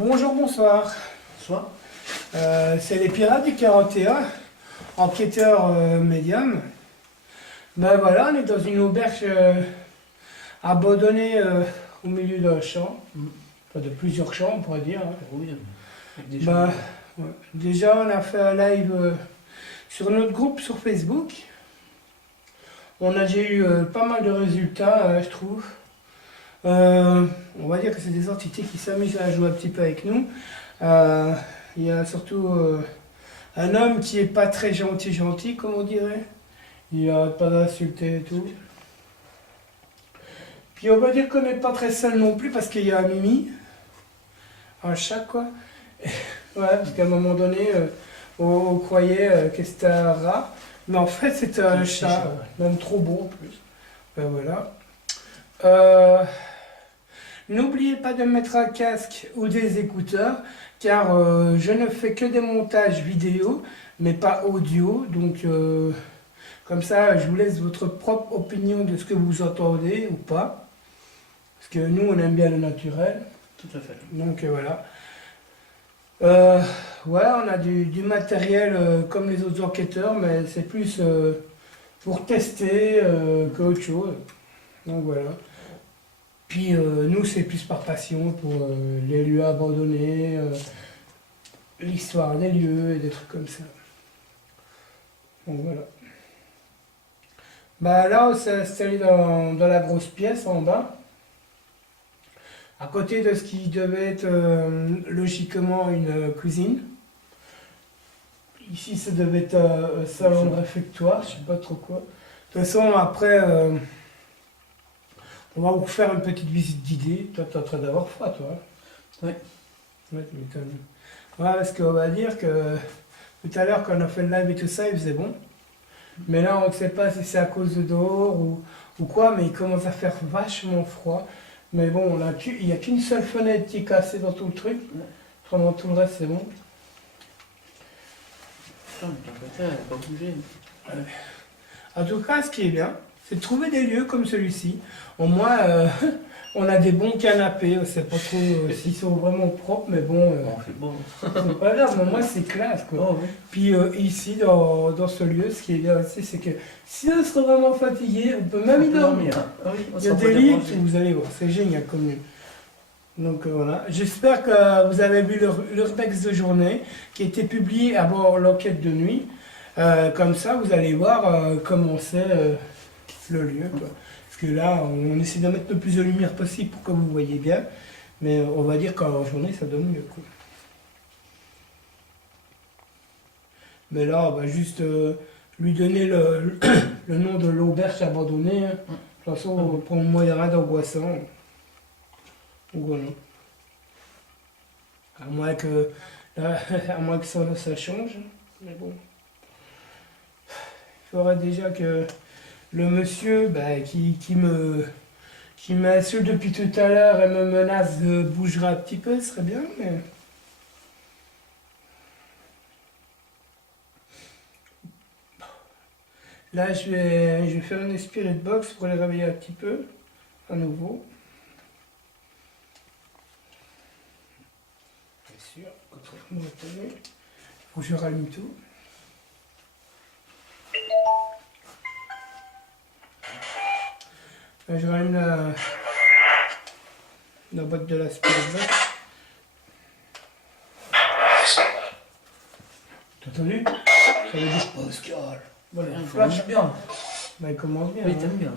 Bonjour, bonsoir. Bonsoir. C'est les Pirates du 41, enquêteurs médium. Ben voilà, on est dans une auberge abandonnée au milieu d'un champ, enfin de plusieurs champs on pourrait dire. Hein. Oui, Ben, ouais. Déjà on a fait un live sur notre groupe sur Facebook. On a déjà eu pas mal de résultats, je trouve. On va dire que c'est des entités qui s'amusent à jouer un petit peu avec nous. Il y a surtout un homme qui est pas très gentil, comme on dirait. Il arrête pas d'insulter et tout. Puis on va dire qu'on n'est pas très seul non plus parce qu'il y a un Mimi, un chat quoi. Ouais, parce qu'à un moment donné, on croyait que c'était un rat, mais en fait c'était un chat, même trop beau en plus. Ben voilà. N'oubliez pas de mettre un casque ou des écouteurs, car je ne fais que des montages vidéo, mais pas audio. Donc, comme ça, je vous laisse votre propre opinion de ce que vous entendez ou pas. Parce que nous, on aime bien le naturel. Tout à fait. Donc, voilà. Ouais, on a du matériel comme les autres enquêteurs, mais c'est plus pour tester qu'autre chose. Donc, voilà. Puis nous, c'est plus par passion pour les lieux abandonnés, l'histoire des lieux et des trucs comme ça. Donc voilà. Bah là, on s'est installé dans la grosse pièce en bas, à côté de ce qui devait être logiquement une cuisine. Ici, ça devait être un salon de réfectoire, je sais pas trop quoi. De toute façon, après... on va vous faire une petite visite d'idées. Toi, tu es en train d'avoir froid, toi. Oui. Ouais, tu m'étonnes. Ouais, parce qu'on va dire que tout à l'heure, quand on a fait le live et tout ça, il faisait bon. Mais là, on ne sait pas si c'est à cause de dehors ou quoi, mais il commence à faire vachement froid. Mais bon, il n'y a qu'une seule fenêtre qui est cassée dans tout le truc. Pendant tout le reste, c'est bon. Putain, mais ton côté, elle n'a pas bougé. En tout cas, ce qui est bien, c'est de trouver des lieux comme celui-ci. Au moins, on a des bons canapés. On ne sait pas trop s'ils sont vraiment propres, mais bon, c'est bon. c'est pas grave. Mais moi, c'est classe, quoi. Oh, oui. Puis ici, dans ce lieu, ce qui est bien aussi, c'est que si on serait vraiment fatigué, on peut même y dormir. Ah oui, Il y a des lits, vous allez voir, c'est génial comme lieu. Donc voilà, j'espère que vous avez vu l'urbex de journée qui a été publié avant l'enquête de nuit. Comme ça, vous allez voir comment c'est le lieu, quoi. Parce que là, on essaie de mettre le plus de lumière possible pour que vous voyez bien. Mais on va dire qu'en journée, ça donne mieux, quoi. Mais là, on va juste lui donner le nom de l'auberge abandonnée. Hein. De toute façon, pour moi, il n'y a rien d'angoissant. Donc voilà. À moins que ça change. Mais bon. Il faudra déjà que le monsieur qui m'insulte depuis tout à l'heure et me menace de bouger un petit peu, ce serait bien, mais... Là, je vais faire une spirit box pour les réveiller un petit peu, à nouveau. Bien sûr, contrairement à télé, il faut que je rallume tout. Là, je rallume la boîte de la spirit box. T'as entendu? Ça veut dire Pascal. Voilà, flash bien. Bah, il commence bien. Oui, hein. t'aimes bien.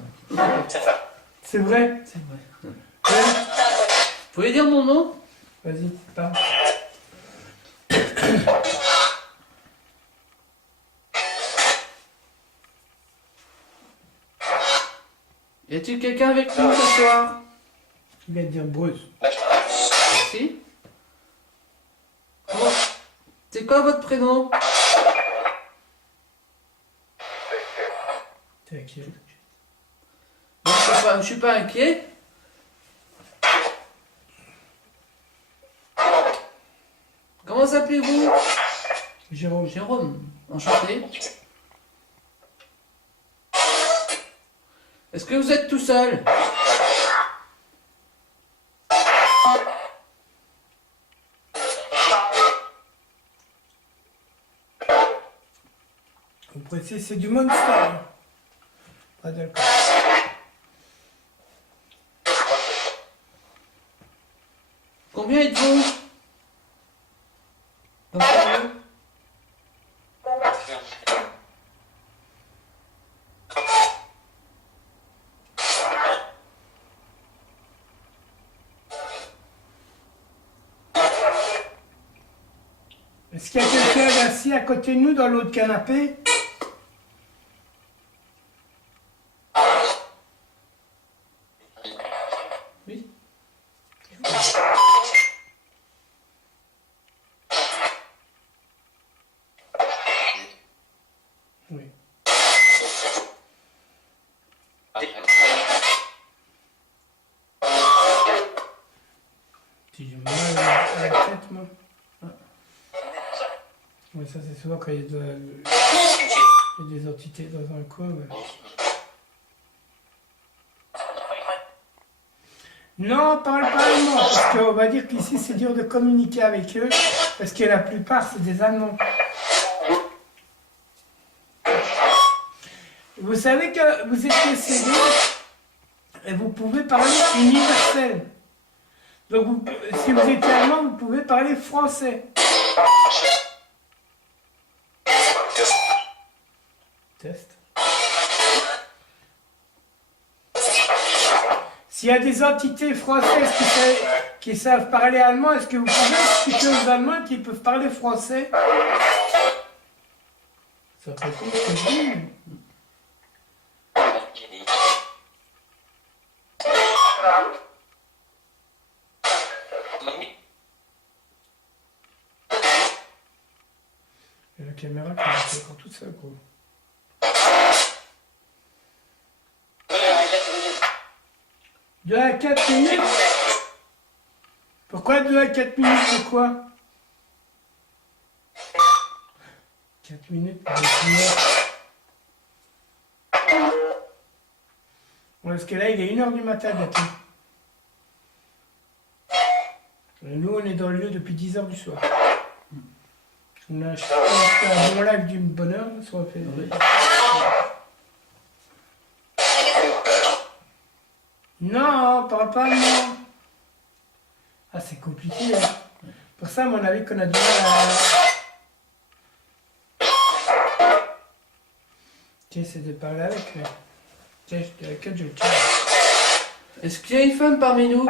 C'est vrai. C'est vrai. Ouais. Vous pouvez dire mon nom? Vas-y, parle. Y a-t-il quelqu'un avec nous ce soir? Il va te dire Bruce. Si? Comment? C'est quoi votre prénom? T'es inquiet. Bon, je suis pas inquiet. Comment s'appelez-vous? Jérôme. Jérôme. Enchanté. Est-ce que vous êtes tout seul? On précise, c'est du Monster. Pas d'alcool. Combien êtes-vous? Dans ce lieu? Est-ce qu'il y a quelqu'un assis à côté de nous dans l'autre canapé? Oui. Oui. Si j'ai mal à la tête, moi. Oui, ça c'est souvent quand il y a, il y a des entités dans un coin. Ouais. Non, parle pas allemand, parce qu'on va dire qu'ici c'est dur de communiquer avec eux, parce que la plupart c'est des Allemands. Vous savez que vous êtes décédé et vous pouvez parler universel. Donc si vous êtes allemand, vous pouvez parler français. Test. S'il y a des entités françaises qui savent parler allemand, est-ce que vous pouvez expliquer aux Allemands qu'ils peuvent parler français? Ça fait quoi ce que je dis? Et la caméra qui est encore toute seule, gros. 2 à 4 minutes? Pourquoi 2 à 4 minutes? C'est quoi? 4 minutes pour finir. Ouais, parce que là, il est 1h du matin bientôt. Et nous, on est dans le lieu depuis 10h du soir. On a fait un bon live d'une bonne heure, ça va faire. Oui. Non, parle pas allemand. Ah, c'est compliqué. Hein. Pour ça, à mon avis, qu'on a du mal à... Tiens, c'est de parler avec lui. Tiens, je le tiens. Est-ce qu'il y a une femme parmi nous?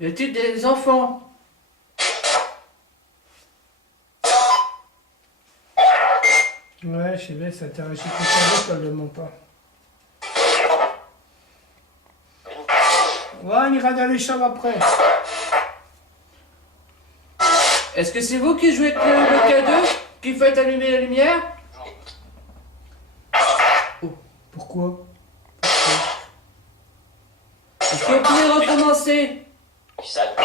Y a-t-il des enfants? Ouais, je sais bien, ça interagit tout ça, ça ne le demande pas. Ouais, on ira dans les chambres après. Est-ce que c'est vous qui jouez avec le K2 qui faites allumer la lumière? Pourquoi? Est-ce que vous pouvez recommencer? Je sais pas,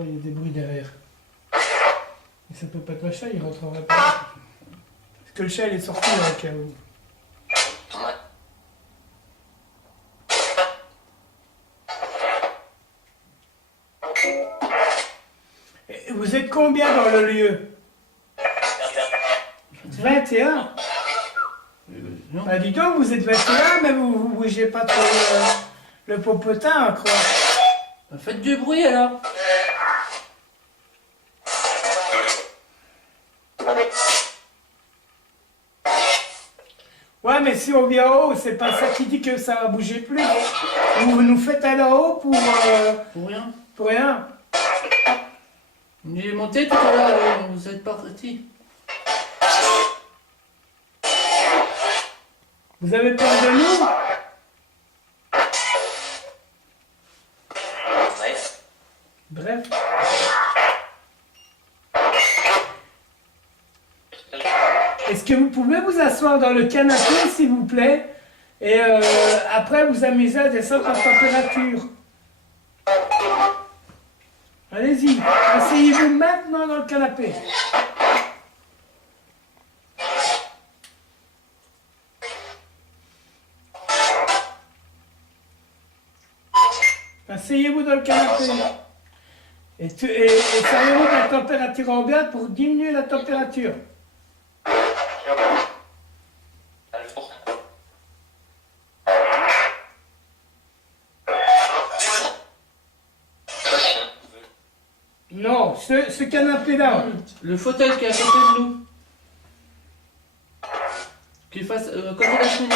il y a des bruits derrière. Et ça peut pas être le chat, il rentrerait pas. Parce que le chat, il est sorti là, au cas où. vous êtes combien dans le lieu? 21. Non. Bah dis donc, vous êtes 21, mais vous bougez pas trop le popotin, quoi. Bah, faites du bruit alors. Ouais, mais si on vient en haut, c'est pas ça qui dit que ça va bouger plus. Vous nous faites aller en haut Pour rien. pour rien. Il est monté tout à l'heure, vous êtes parti. Vous avez peur de nous? Bref. Est-ce que vous pouvez vous asseoir dans le canapé, s'il vous plaît, et après vous amuser à descendre la température? Allez-y, asseyez-vous maintenant dans le canapé. Asseyez-vous dans le canapé. Et servez-vous de la température ambiante pour diminuer la température. Non, ce canapé-là. Le fauteuil qui est à côté de nous. Qui fasse côté de la cheminée.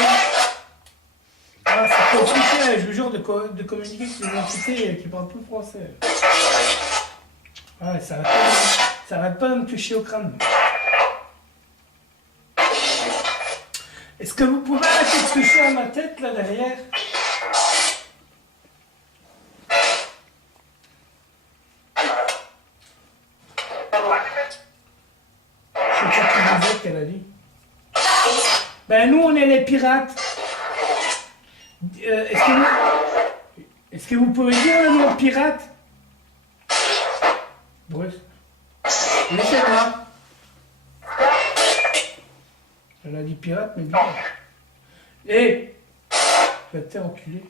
Ah, c'est compliqué, je vous jure, de communiquer avec des entités qui parlent plus français. Ah, ça arrête pas de me toucher au crâne. Est-ce que vous pouvez arrêter de toucher à ma tête, là, derrière? Je sais pas qui vous êtes, qu'elle a dit. Ben, nous, on est les pirates. Est-ce que vous pouvez dire le nom pirate? Bruce. Laissez-moi. Elle a dit pirate, mais bien. Hé! Va te faire enculer.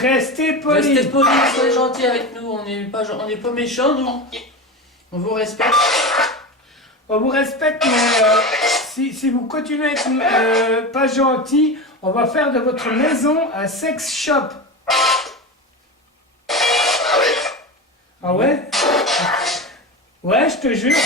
Restez poli! Restez poli, soyez gentils avec nous, on n'est pas méchants, nous. On vous respecte. On vous respecte, mais si vous continuez à être pas gentil, on va faire de votre maison un sex shop. Ah ouais? Ouais, je te jure.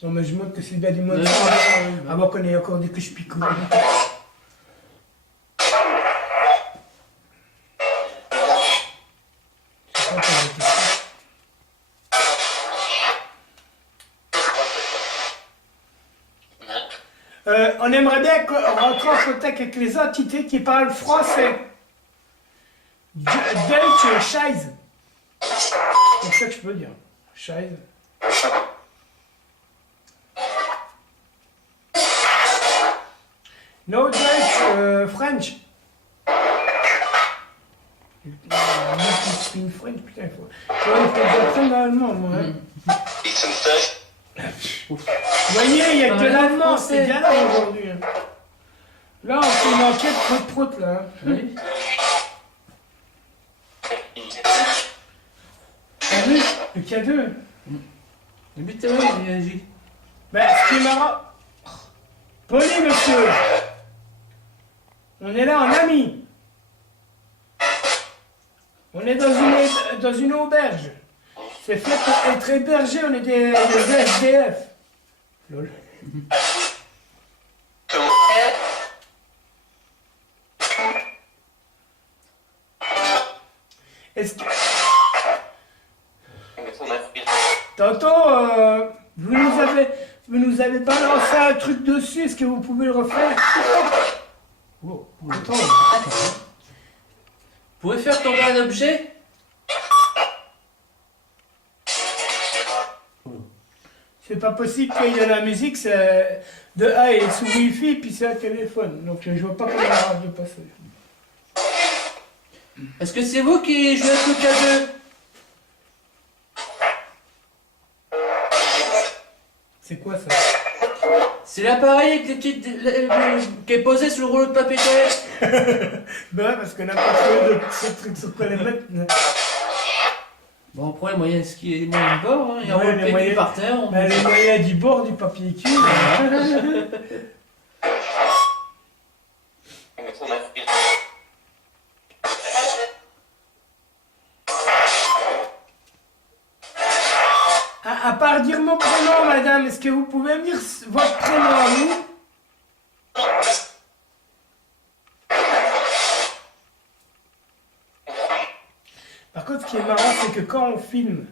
Non mais je montre que c'est bien du mode avant qu'on ait encore des couches picots. On aimerait bien rentrer en contact avec les entités qui parlent français. Deutsche Scheiße. C'est ça que je peux dire. Scheiße. No Deutsch, French. Une French, putain, il faut que j'apprenne l'allemand, moi. Hein. Vous voyez, il y a que l'allemand, c'est bien là aujourd'hui. Hein. Là, on fait une enquête prout-prout, là. Hein. Oui. T'as vu? Le K2. Habitez-moi, il réagit. Ben, ce qui est marrant... Poli, monsieur. On est là en ami. On est dans une auberge. C'est fait pour être hébergé, on est des SDF. Lol. Est-ce que... Tantôt, vous nous avez balancé un truc dessus, est-ce que vous pouvez le refaire? Oh, attends. Vous pouvez faire tomber un objet? C'est pas possible qu'il y ait de la musique, c'est de A et sous Wi-Fi, puis c'est un téléphone. Donc je vois pas comment la radio passer. Est-ce que c'est vous qui jouez avec le K2? C'est quoi ça? C'est l'appareil avec les petites... qui est posé sur le rouleau de papier toilette. Bah ouais, parce qu'on n'a pas trouvé de ce truc sur quoi les mettre. Bon, après, les moyens, ce qui est les moyens de bord, hein. Il y a un Ouais, rouleau de les papier moyens- par terre. Bah, les moyens du bord, du papier cul. À part dire mon prénom, madame, est-ce que vous pouvez me dire votre prénom à vous? Par contre, ce qui est marrant, c'est que quand on filme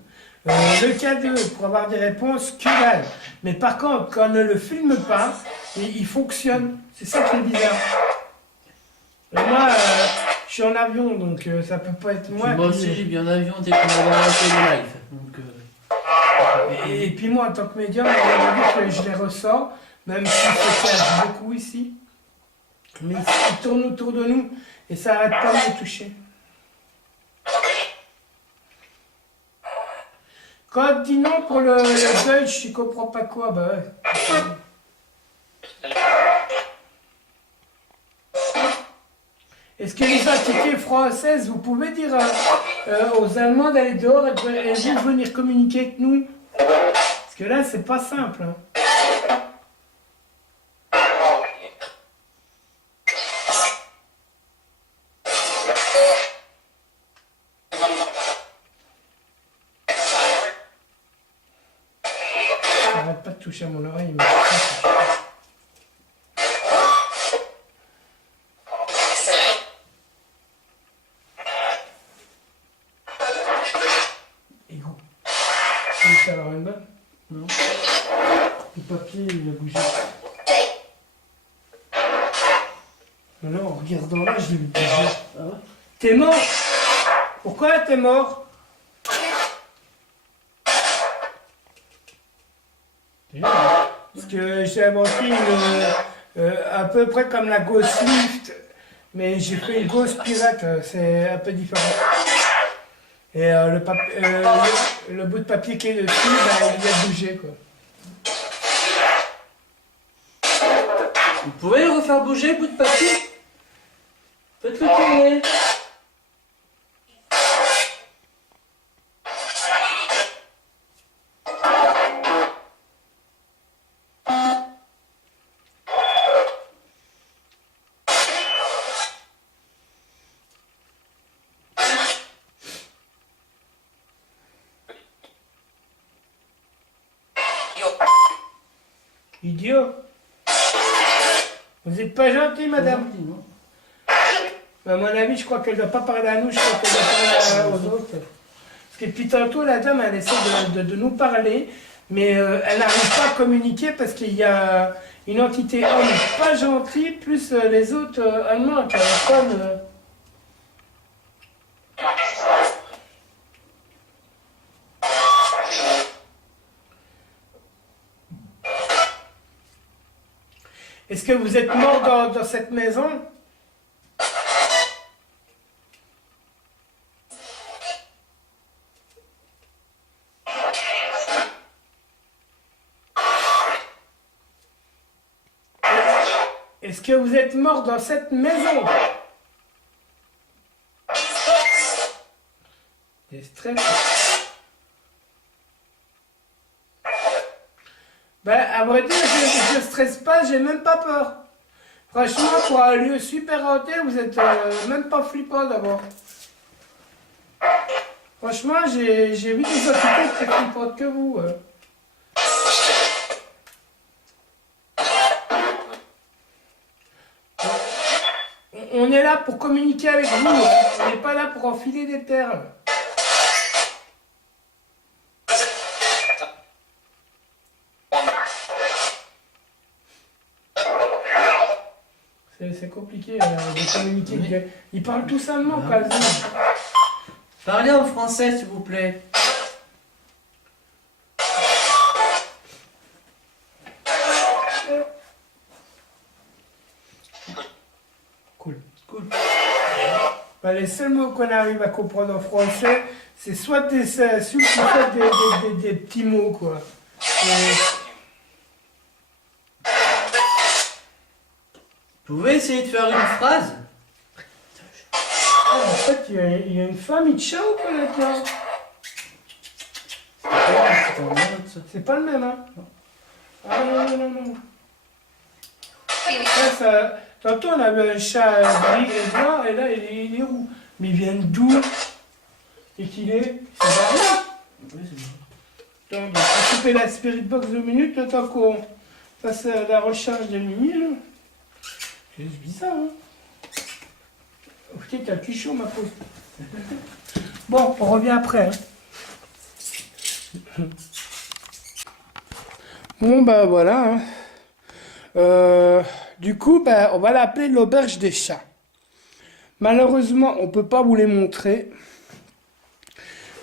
le K2 pour avoir des réponses, que dalle. Mais par contre, quand on ne le filme pas, il fonctionne. C'est ça qui est bizarre. Et moi, je suis en avion, donc ça peut pas être moi. Moi qui- aussi, j'ai bien en avion dès qu'on avait arrêté le live. Donc, Et puis moi, en tant que médium, on a vu que je les ressors, même si ça cache beaucoup ici. Mais ils tournent autour de nous et ça arrête pas de me toucher. Quand on dit non pour le Deutsch, je comprends pas quoi, bah ouais. Est-ce que les entités françaises, vous pouvez dire aux Allemands d'aller dehors et vous venir communiquer avec nous? Parce que là, c'est pas simple. Hein. J'arrête pas de toucher à mon oreille. Mais... Et gros. Tu veux faire une bonne? non. Le papier, il a bougé. Non, non, en regardant là, je l'ai vu bouger. Ah ouais? T'es mort? Pourquoi t'es mort? Parce que j'ai inventé à peu près comme la Ghost Lift, mais j'ai fait une Ghost Pirate, c'est un peu différent. Et le bout de papier qui est dessus, bah, il a bougé quoi. Vous pouvez le refaire bouger, le bout de papier? Faites-le tourner. Idiot! Vous êtes pas gentil, madame? Non. À mon avis, je crois qu'elle ne doit pas parler à nous, je crois qu'elle doit parler aux autres. Parce que depuis tantôt, la dame, elle essaie de nous parler, mais elle n'arrive pas à communiquer parce qu'il y a une entité homme pas gentille, plus les autres Allemands qui téléphone. Est-ce que vous êtes mort dans cette maison? Est-ce que vous êtes mort dans cette maison? Des stress. Ben, à vrai dire, je stresse pas, j'ai même pas peur. Franchement, pour un lieu super hanté, vous êtes même pas flippant d'abord. Franchement, j'ai vu des entités plus flippantes que vous. On est là pour communiquer avec vous, on n'est pas là pour enfiler des perles. C'est compliqué de communiquer. Oui. Ils parlent tous allemand, Ah. quasi. Parlez en français, s'il vous plaît. Cool. Cool. Bah, les seuls mots qu'on arrive à comprendre en français, c'est soit des insultes, soit des petits mots, quoi. Vous pouvez essayer de faire une phrase? Ah, en fait, il y a une famille de chats ou pas là-dedans? C'est pas le même, hein? Ah non, non, non. Tantôt, on avait un chat gris et blanc, et là, il est roux. Mais il vient d'où? Et qu'il est? C'est barré. Oui, c'est bon. Donc, on va couper la Spirit Box 2 minutes, le temps qu'on fasse la recharge de Mimi, là. C'est bizarre, hein? Ok, t'as le cul chaud, ma pauvre. Bon, on revient après, hein. Bon, ben voilà, hein. Du coup, ben, on va l'appeler l'auberge des chats. Malheureusement, on ne peut pas vous les montrer.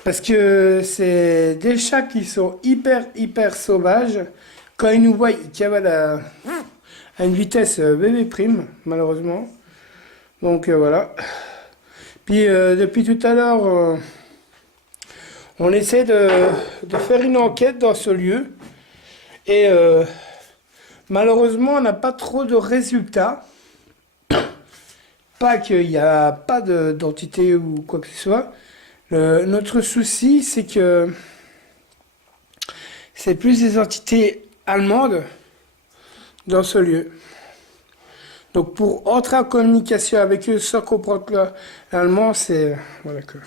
Parce que c'est des chats qui sont hyper sauvages. Quand ils nous voient, ils cavalent à une vitesse bébé prime, malheureusement. Donc voilà. Puis depuis tout à l'heure, on essaie de faire une enquête dans ce lieu. Et malheureusement, on n'a pas trop de résultats. Pas qu'il n'y a pas d'entité ou quoi que ce soit. Notre souci, c'est que c'est plus des entités allemandes dans ce lieu. Donc pour entrer en communication avec eux sans comprendre l'allemand, c'est... Voilà que...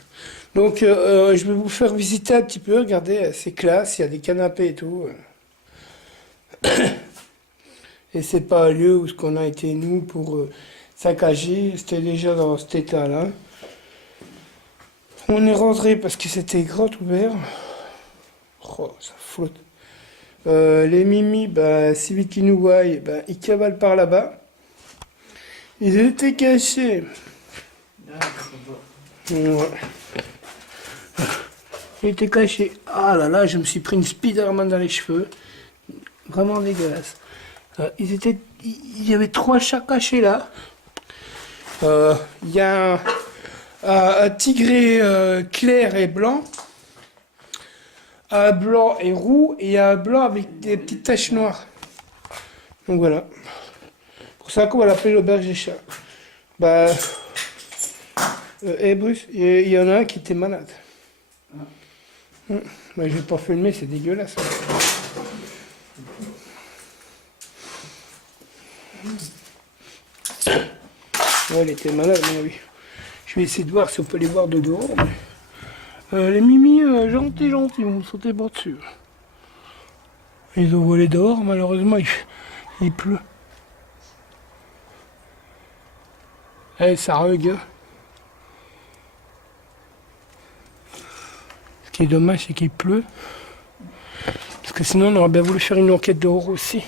Donc je vais vous faire visiter un petit peu, regardez, c'est classe, il y a des canapés et tout. Et c'est pas un lieu où ce qu'on a été nous pour saccager, c'était déjà dans cet état-là. On est rentré parce que c'était grand ouvert. Oh, ça flotte. Les mimis, bah, si vite qu'ils nous voient, bah, ils cavalent par là-bas. Ils étaient cachés. Ouais. Ils étaient cachés. Ah là là, je me suis pris une Spider-Man dans les cheveux. Vraiment dégueulasse. Il y avait 3 chats cachés là. Il y a un tigré clair et blanc, un blanc et roux, et un blanc avec des petites taches noires. Donc voilà. Pour ça qu'on va l'appeler l'auberge des chats. Bah, Bruce, il y en a un qui était malade. Mais je vais pas filmer, c'est dégueulasse. Ouais, il était malade, à mon avis. Je vais essayer de voir si on peut les voir de dehors. Mais... les mimis, gentils, ils vont me sauter par dessus. Ils ont volé dehors, malheureusement, il pleut. Eh, ça regue. Ce qui est dommage, c'est qu'il pleut. Parce que sinon, on aurait bien voulu faire une enquête dehors aussi.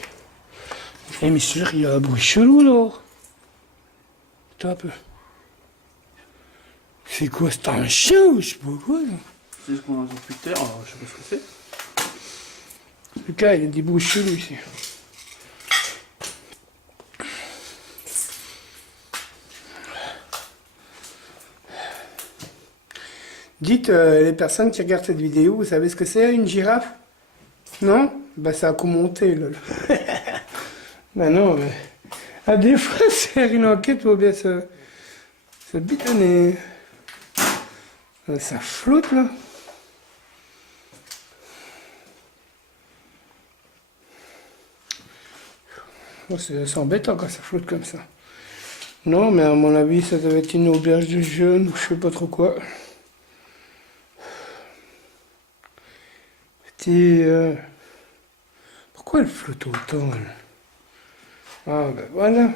Eh, mais sûr, il y a un bruit chelou dehors. Attends un peu. C'est quoi? C'est un chien ou je sais pas quoi? C'est ce qu'on a sur Twitter, alors je sais pas ce que c'est. En tout cas, il y a des bruits chelous ici. Dites, les personnes qui regardent cette vidéo, vous savez ce que c'est une girafe? Non? Bah ça a commenté, lol. Bah non, mais... Ah, des fois, c'est une enquête, faut bien se bidonner. Ça flotte, là. Oh, c'est embêtant quand ça flotte comme ça. Non, mais à mon avis, ça devait être une auberge de jeunes ou je sais pas trop quoi. Petit... Pourquoi elle flotte autant, elle? Ah, ben voilà.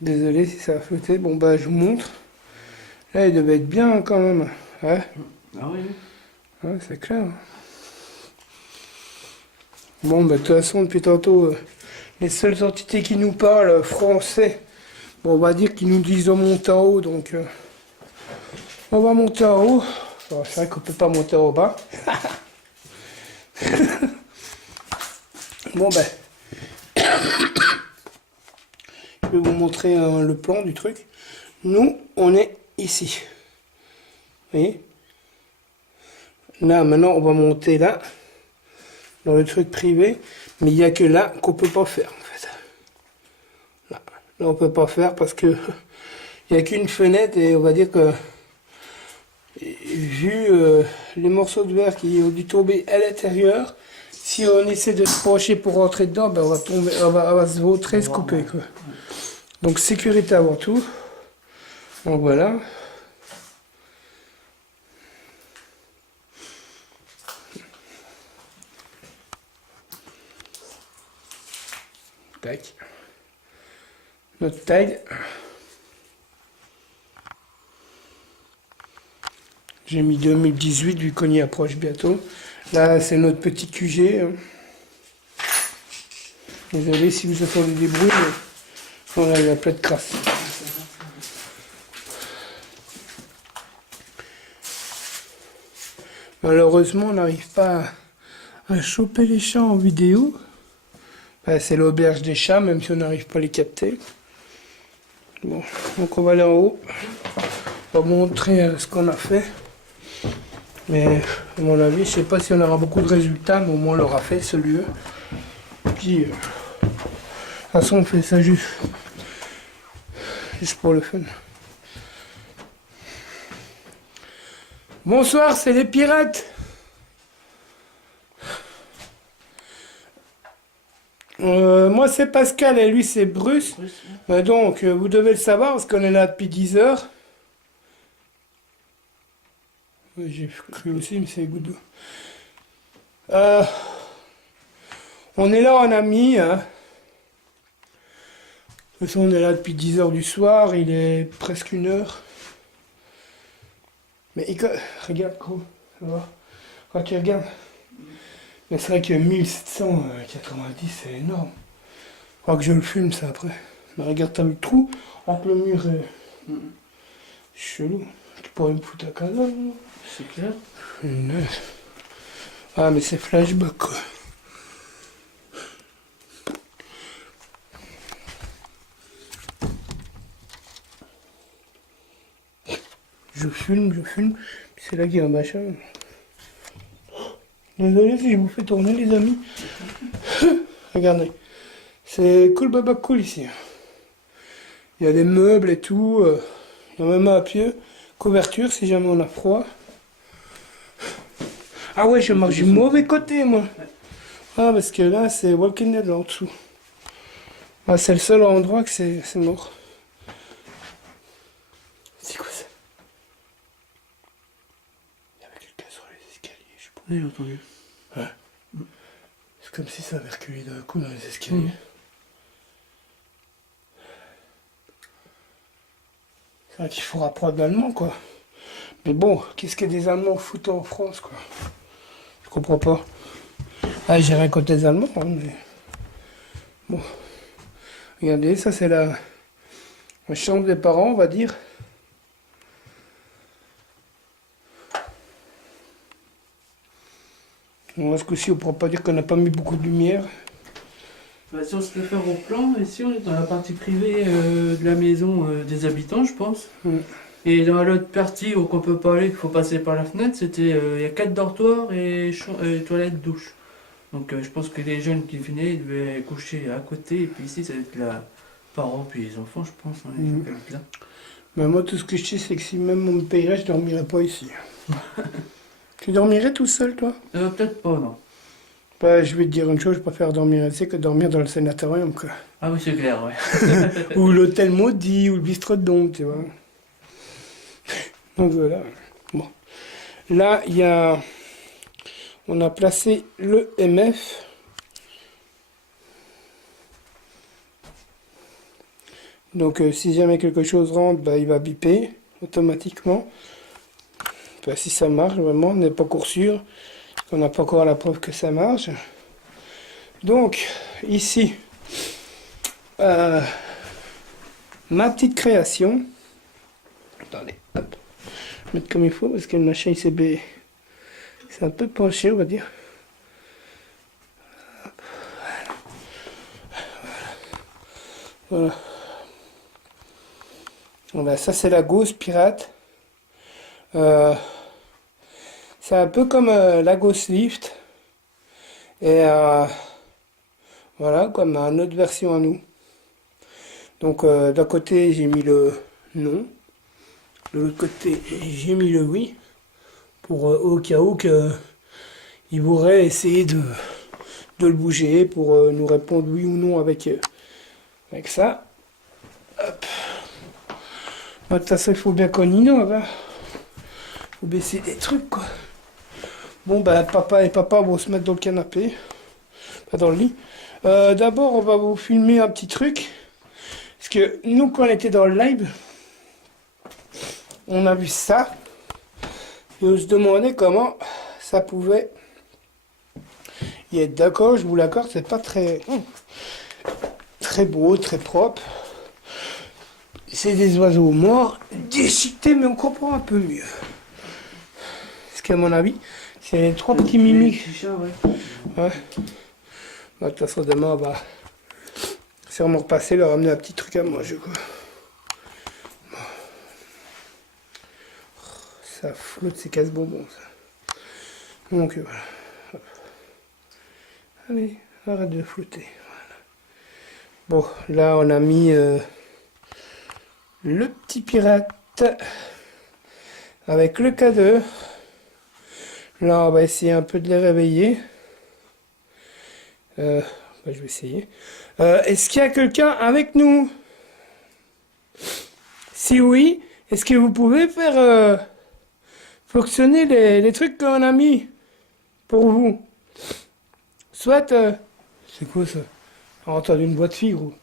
Désolé si ça a flotté. Bon, bah, je vous montre. Là, il devait être bien quand même. Ouais. Ah oui. Ouais, c'est clair. Bon, bah, de toute façon, depuis tantôt, les seules entités qui nous parlent français, bon, on va dire qu'ils nous disent de monter en haut, donc on va monter en haut. Bon, c'est vrai qu'on peut pas monter en bas. Bon, ben, je vais vous montrer le plan du truc. Nous, on est ici. Vous voyez? Là, maintenant, on va monter là, dans le truc privé. Mais il n'y a que là qu'on peut pas faire, en fait. Là, on peut pas faire parce que il n'y a qu'une fenêtre et on va dire que vu les morceaux de verre qui ont dû tomber à l'intérieur, si on essaie de se pencher pour rentrer dedans, ben on va tomber, on va se vautrer, se couper, quoi. Donc sécurité avant tout. Donc voilà. Tac. Notre taille. J'ai mis 2018 vu qu'on y approche bientôt. Là, c'est notre petit QG. Hein. Désolé si vous entendez des bruits, mais voilà, il y a plein de crasse. Malheureusement, on n'arrive pas à choper les chats en vidéo. Ben, c'est l'auberge des chats, même si on n'arrive pas à les capter. Bon, donc on va aller en haut. On va montrer ce qu'on a fait. Mais à mon avis, je sais pas si on aura beaucoup de résultats, mais au moins on l'aura fait ce lieu. Puis, de toute façon, on fait ça juste pour le fun. Bonsoir, c'est les pirates. Moi c'est Pascal et lui c'est Bruce. Donc vous devez le savoir parce qu'on est là depuis 10 heures. J'ai cru aussi, mais c'est Goudou. On est là en ami. Hein. De toute façon, on est là depuis 10 heures du soir. Il est presque 1 heure. Mais regarde, gros. Ça va. Quand tu regardes. Mais c'est vrai que 1790, c'est énorme. Faut que je le fume, ça, après. Mais regarde, t'as vu le trou entre le mur et... Chelou. Tu pourrais me foutre à cadavre. C'est clair. Ah, mais c'est flashback, quoi. Je fume, puis c'est là qu'il y a un machin. Désolé si je vous fais tourner, les amis. Regardez. C'est cool, baba cool ici. Il y a des meubles et tout. Il y a même un pied. Couverture si jamais on a froid. Ah ouais, je marche du mauvais côté, moi. Ah, parce que là, c'est Walking Dead, là, en dessous. Ah, c'est le seul endroit que c'est mort. C'est quoi ça? Il y avait quelqu'un sur les escaliers, je pense. Oui, j'ai entendu. Ouais. C'est comme si ça avait reculé d'un coup dans les escaliers. C'est vrai qu'il faut apprendre l'allemand, quoi. Mais bon, qu'est-ce que des Allemands foutent en France, quoi? Je comprends pas. Ah, j'ai rien contre les Allemands, hein, mais... Bon. Regardez, ça c'est la chambre des parents, on va dire. Bon, ce coup-ci, on ne pourra pas dire qu'on n'a pas mis beaucoup de lumière. Bah, si on se réfère au plan, ici on est dans la partie privée de la maison des habitants, je pense. Et dans l'autre partie où on peut pas aller, qu'il faut passer par la fenêtre, c'était il y a 4 dortoirs et toilettes, douche. Donc je pense que les jeunes qui venaient ils devaient coucher à côté, et puis ici ça va être la parents puis les enfants, je pense, hein, les gens qui habitent là. Mais moi, tout ce que je sais, c'est que si même on me payerait, je dormirais pas ici. Tu dormirais tout seul, toi? Peut-être pas, non. Bah, je vais te dire une chose, je préfère dormir ici que dormir dans le sanatorium, quoi. Ah oui, c'est clair, ouais. Ou l'hôtel maudit, ou le bistrot de Dompte, tu vois. Donc voilà. Bon. Là, il y a... On a placé le MF. Donc si jamais quelque chose rentre, bah, il va biper automatiquement. Bah, si ça marche, vraiment, on n'est pas encore sûr. On n'a pas encore la preuve que ça marche. Donc, ici, ma petite création. Attendez, hop. Mettre comme il faut, parce que le machin, il c'est un peu penché, on va dire. Voilà. Voilà, ça c'est la Ghost Pirate. Euh, c'est un peu comme la Ghost Lift. Et voilà, comme une autre version à nous. Donc d'un côté j'ai mis le non. De l'autre côté j'ai mis le oui. Pour au cas où que il voudrait essayer de le bouger pour nous répondre oui ou non avec ça. Hop. Bah, de toute façon, il faut bien qu'on innove. Hein. Faut baisser des trucs, quoi. Bon, ben, papa et papa vont se mettre dans le canapé. Pas dans le lit. D'abord, on va vous filmer un petit truc. Parce que nous, quand on était dans le live, on a vu ça. Et on se demandait comment ça pouvait y être. D'accord, je vous l'accorde, c'est pas très beau, très propre. C'est des oiseaux morts, déchiquetés, mais on comprend un peu mieux. Parce qu'à mon avis, c'est les trois petits mimiques. Ouais. Bah, de toute façon, demain, on va sûrement repasser, leur amener un petit truc à manger, quoi. Bon. Ça flotte, c'est casse-bonbons, ça. Donc, voilà. Hop. Allez, arrête de flotter. Voilà. Bon, là, on a mis le petit pirate avec le K2. Là, on va essayer un peu de les réveiller. Bah, je vais essayer. Est-ce qu'il y a quelqu'un avec nous? Si oui, est-ce que vous pouvez faire fonctionner les trucs qu'on a mis pour vous? Soit... c'est quoi ça? On a entendu une voix de fille, gros.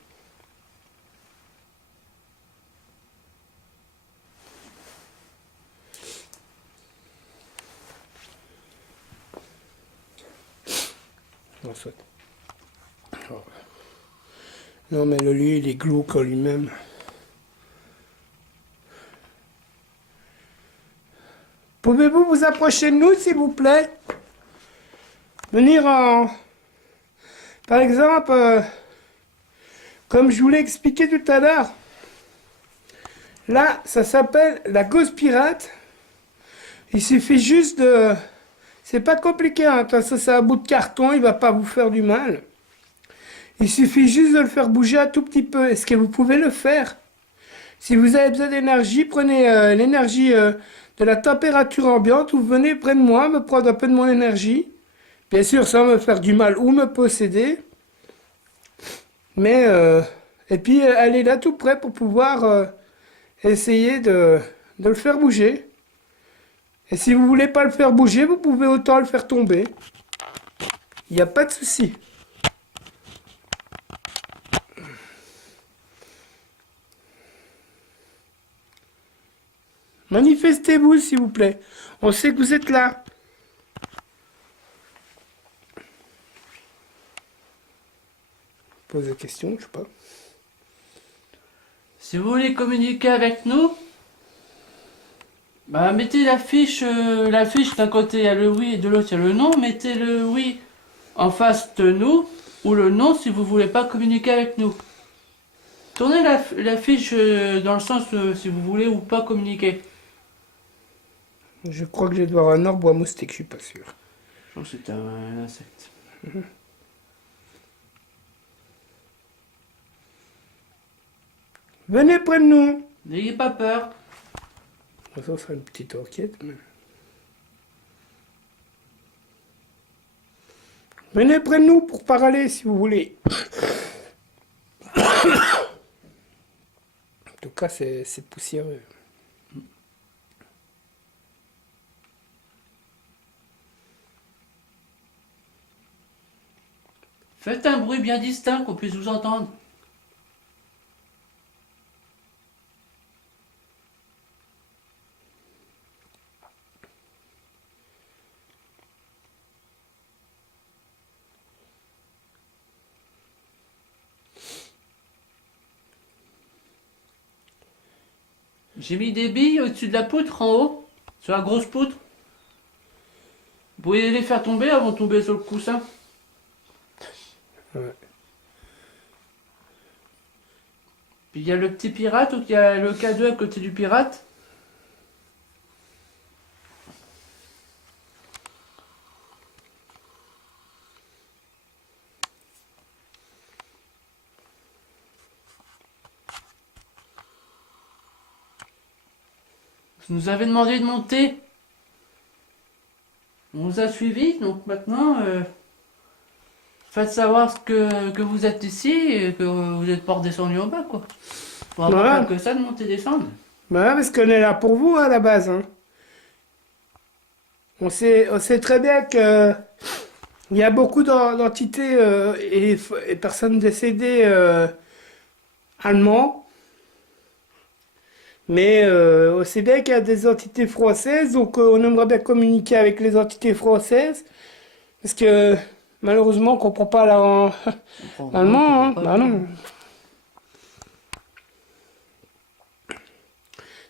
Non, soit. Oh. Non, mais le lit, il est glauque en lui-même. Pouvez-vous vous approcher de nous, s'il vous plaît? Venir en... Par exemple, comme je vous l'ai expliqué tout à l'heure, là, ça s'appelle la Ghost Pirate. Il suffit juste de... C'est pas compliqué, hein. Ça c'est un bout de carton, il va pas vous faire du mal. Il suffit juste de le faire bouger un tout petit peu. Est-ce que vous pouvez le faire? Si vous avez besoin d'énergie, prenez l'énergie de la température ambiante, vous venez près de moi, me prendre un peu de mon énergie. Bien sûr, sans me faire du mal ou me posséder. Mais, et puis, elle est là tout près pour pouvoir essayer de le faire bouger. Et si vous voulez pas le faire bouger, vous pouvez autant le faire tomber. Il n'y a pas de souci. Manifestez-vous, s'il vous plaît. On sait que vous êtes là. Pose la question, je sais pas. Si vous voulez communiquer avec nous, bah mettez l'affiche d'un côté il y a le oui et de l'autre il y a le non. Mettez le oui en face de nous ou le non si vous voulez pas communiquer avec nous. Tournez l'affiche dans le sens si vous voulez ou pas communiquer. Je crois que je vais devoir un arbre ou un moustique, je suis pas sûr. Je pense que c'est un insecte. Venez près de nous. N'ayez pas peur. Ça sera une petite enquête. Mais... Venez près de nous pour parler si vous voulez. En tout cas, c'est poussiéreux. Faites un bruit bien distinct qu'on puisse vous entendre. J'ai mis des billes au-dessus de la poutre en haut, sur la grosse poutre. Vous pouvez les faire tomber avant de tomber sur le coussin. Ouais. Puis il y a le petit pirate ou il y a le K2 à côté du pirate. Vous nous avez demandé de monter. On vous a suivi, donc maintenant, faites savoir que vous êtes ici et que vous n'êtes pas redescendu en bas, quoi. Faut avoir Voilà. faire que ça de monter et descendre. Bah, parce qu'on est là pour vous à la base. Hein. On sait très bien que il y a beaucoup d'entités et personnes décédées allemands. Mais on sait bien qu'il y a des entités françaises, donc on aimerait bien communiquer avec les entités françaises. Parce que malheureusement, on ne comprend pas l'allemand. Hein. Bah non.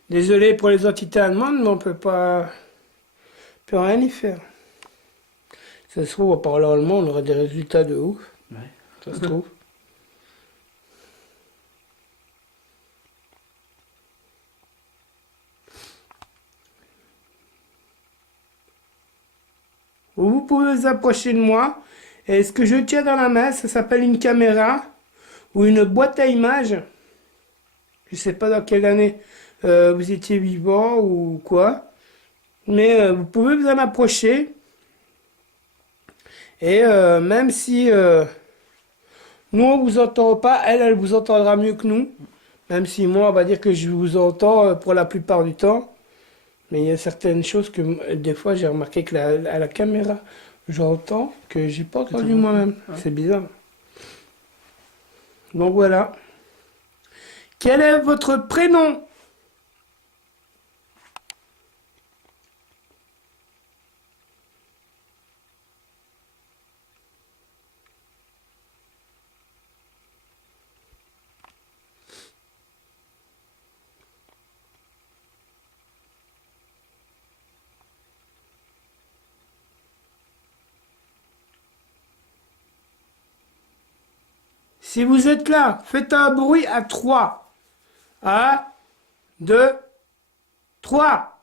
Désolé pour les entités allemandes, mais on peut rien y faire. Ça se trouve, en parlant allemand, on aurait des résultats de ouf. Ouais. Ça se trouve. Vous pouvez vous approcher de moi. Et ce que je tiens dans la main, ça s'appelle une caméra ou une boîte à images. Je sais pas dans quelle année vous étiez vivant ou quoi. Mais vous pouvez vous en approcher. Et même si nous, on vous entend pas, elle vous entendra mieux que nous. Même si moi, on va dire que je vous entends pour la plupart du temps. Mais il y a certaines choses que des fois, j'ai remarqué que à la caméra, j'entends que j'ai pas entendu moi-même. Ouais. C'est bizarre. Donc voilà. Quel est votre prénom? Si vous êtes là, faites un bruit à 3. 1, 2, 3.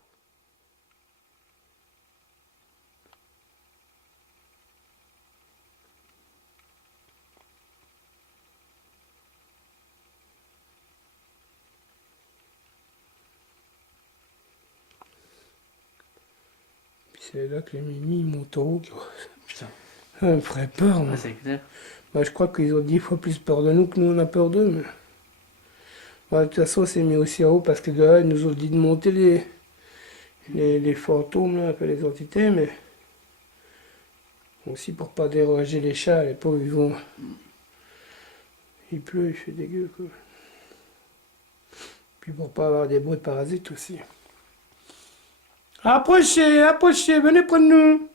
C'est là que les mini montent en haut. Putain, Ça me ferait peur. Moi. ouais, c'est clair. Bah, je crois qu'ils ont 10 fois plus peur de nous que nous on a peur d'eux. Mais... Ouais, de toute façon, c'est mis aussi en haut parce que de là, ils nous ont dit de monter les fantômes, là, un peu les entités, mais aussi pour pas déroger les chats, les pauvres, ils vont. Il pleut, il fait dégueu, quoi. Puis pour pas avoir des bruits de parasites aussi. Approchez, approchez, venez près de nous.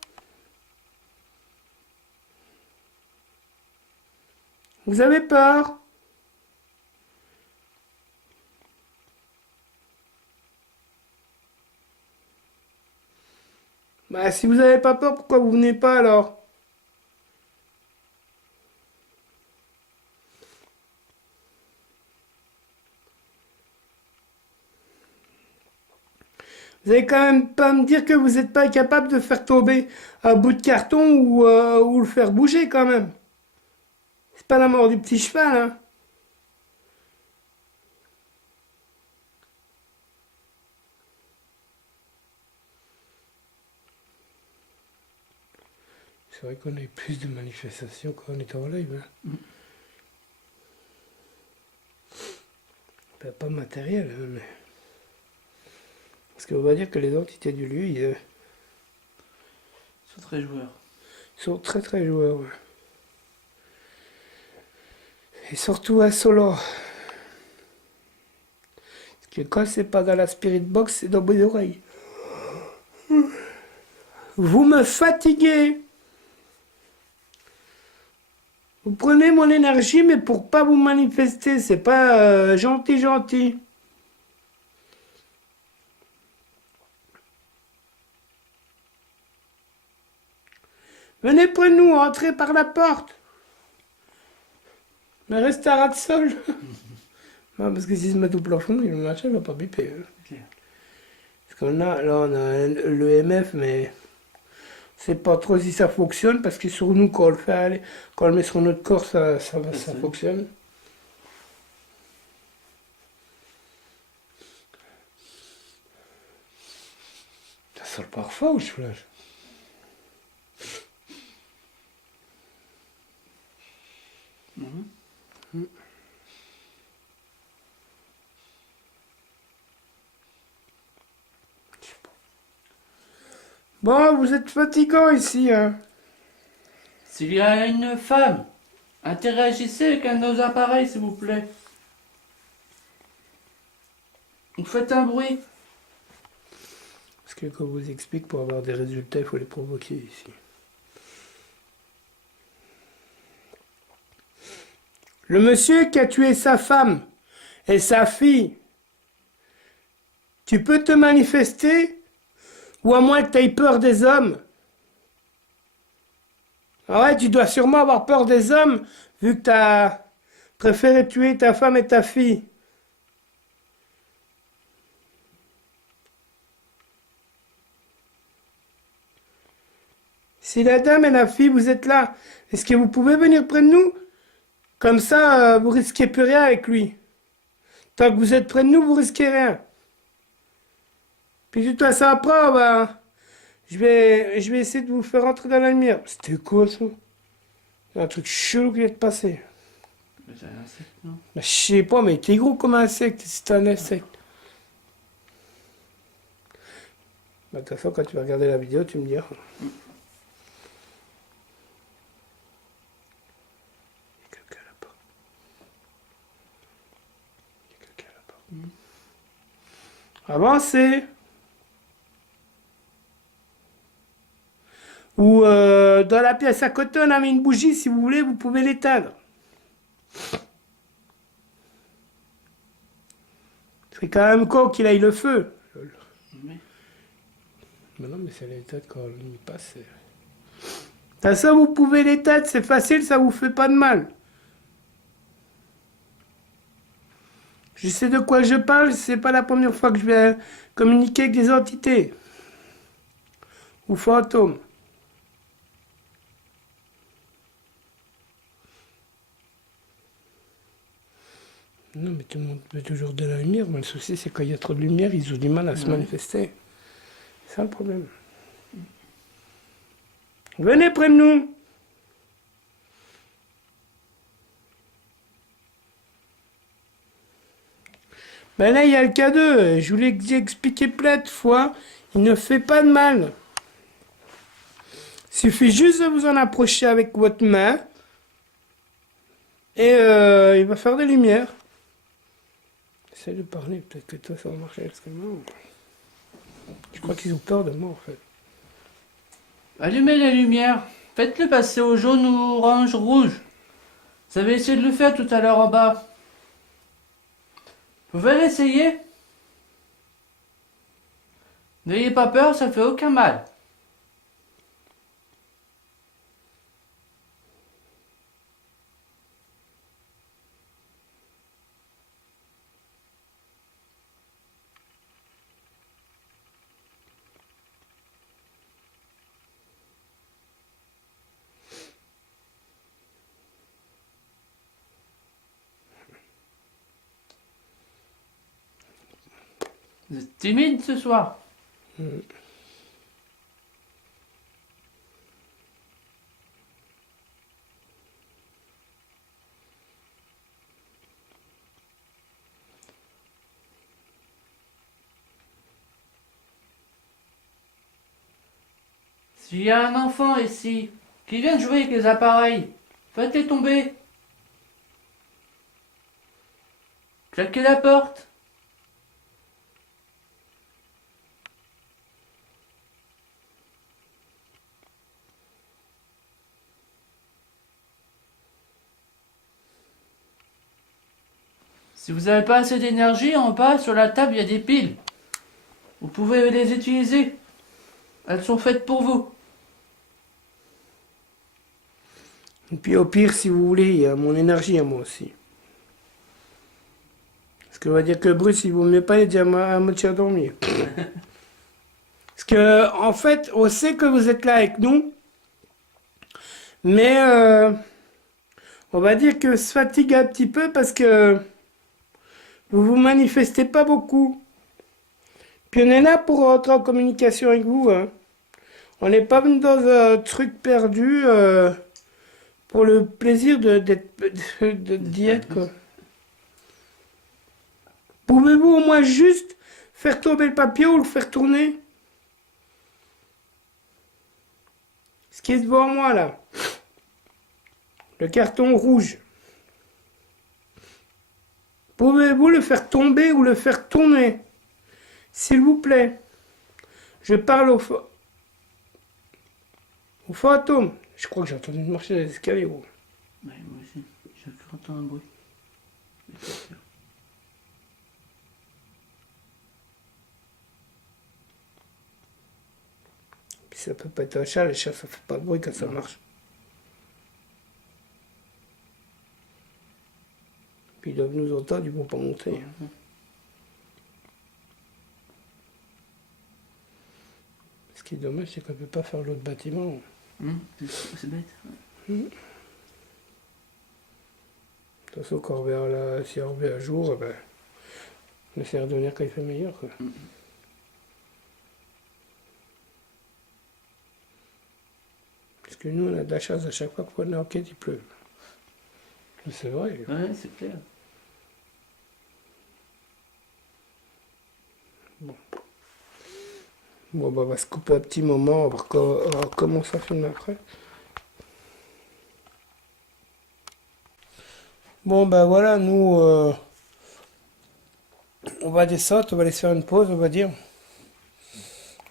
Vous avez peur? Bah, si vous n'avez pas peur, pourquoi vous venez pas alors? Vous allez quand même pas me dire que vous n'êtes pas capable de faire tomber un bout de carton ou le faire bouger quand même. C'est pas la mort du petit cheval, hein. C'est vrai qu'on a eu plus de manifestations quand on était en live. Hein. Pas matériel, hein, mais... Parce qu'on va dire que les entités du lieu, ils Ils sont très joueurs. sont très très joueurs. Ouais. Et surtout à solo. Parce que quand c'est pas dans la spirit box, c'est dans mes oreilles. Vous me fatiguez. Vous prenez mon énergie, mais pour pas vous manifester, c'est pas gentil, gentil. Venez près de nous, entrez par la porte. Mais restez à ras de sol. Non, parce que si se met au plafond, le machin va pas biper. Ok. Parce qu'on a, là, on a le MF, mais c'est pas trop si ça fonctionne, parce que sur nous, quand on le fait aller, quand on le met sur notre corps, ça fonctionne. Ça sent le parfum ou je flash? Mhm. Bon, vous êtes fatigant ici, hein. S'il y a une femme, interagissez avec un de nos appareils, s'il vous plaît. Vous faites un bruit. Parce que quand on vous explique, pour avoir des résultats, il faut les provoquer ici. Le monsieur qui a tué sa femme et sa fille, tu peux te manifester? Ou à moins que tu aies peur des hommes? Ah ouais, tu dois sûrement avoir peur des hommes, vu que tu as préféré tuer ta femme et ta fille. Si la dame et la fille, vous êtes là, est-ce que vous pouvez venir près de nous? Comme ça, vous risquez plus rien avec lui. Tant que vous êtes près de nous, vous risquez rien. Puis de toute façon, après, ben, je vais essayer de vous faire rentrer dans la lumière. C'était quoi ça? Un truc chelou qui vient de passer. C'est un insecte, non? Ben, je sais pas, mais t'es gros comme un insecte, c'est un insecte. Ben, de toute façon, quand tu vas regarder la vidéo, tu me diras. Quelqu'un là-bas. Quelqu'un là-bas. Avancez. Ou dans la pièce à côté, on a mis une bougie, si vous voulez, vous pouvez l'éteindre. C'est quand même con qu'il aille le feu. Oui. Mais non, mais c'est l'éteindre quand on y passe. Ça, vous pouvez l'éteindre, c'est facile, ça vous fait pas de mal. Je sais de quoi je parle, c'est pas la première fois que je vais communiquer avec des entités. Ou fantômes. Non, mais tout le monde veut toujours de la lumière. Mais le souci, c'est quand il y a trop de lumière, ils ont du mal à se manifester. C'est ça le problème. Venez près de nous. Ben là, il y a le K2. Je vous l'ai expliqué plein de fois. Il ne fait pas de mal. Il suffit juste de vous en approcher avec votre main. Et il va faire des lumières. Essaye de parler, peut-être que toi ça va marcher. Parce que non. Je crois qu'ils ont peur de moi en fait. Allumez la lumière. Faites-le passer au jaune ou orange rouge. Vous avez essayé de le faire tout à l'heure en bas. Vous pouvez l'essayer? N'ayez pas peur, ça fait aucun mal. Vous êtes timide ce soir. S'il y a un enfant ici qui vient de jouer avec les appareils, faites-les tomber. Claquez la porte. Si vous n'avez pas assez d'énergie, en bas sur la table il y a des piles. Vous pouvez les utiliser. Elles sont faites pour vous. Et puis au pire, si vous voulez, il y a mon énergie à moi aussi. Parce qu'on va dire que Bruce, il vaut mieux pas, il est déjà à moitié endormi. Parce que, en fait, on sait que vous êtes là avec nous, mais on va dire que se fatigue un petit peu parce que vous vous manifestez pas beaucoup. Puis on est là pour rentrer en communication avec vous, hein. On n'est pas venu dans un truc perdu pour le plaisir d'y être, quoi. Pouvez-vous au moins juste faire tomber le papier ou le faire tourner? Ce qui est devant moi là. Le carton rouge. Pouvez-vous le faire tomber ou le faire tourner? S'il vous plaît. Je parle au fantôme. Je crois que j'ai entendu marcher dans les escaliers, gros. Ouais, moi aussi, j'ai cru entendre un bruit. Mais pas sûr. Puis ça peut pas être un chat, les chats ça fait pas de bruit quand ça marche. Puis ils doivent nous entendre, ils vont pas monter. Ce qui est dommage, c'est qu'on peut pas faire l'autre bâtiment. C'est bête. De toute façon, quand on verra là, si on revient un jour, ben, on essaiera de venir quand il fait meilleur, quoi. Parce que nous, on a de la chance à chaque fois qu'on est en quête, il pleut. C'est vrai. Ouais, c'est clair. Bon, bah, on va se couper un petit moment, on va recommencer à filmer après. Bon, bah voilà, nous, on va descendre, on va laisser faire une pause, on va dire.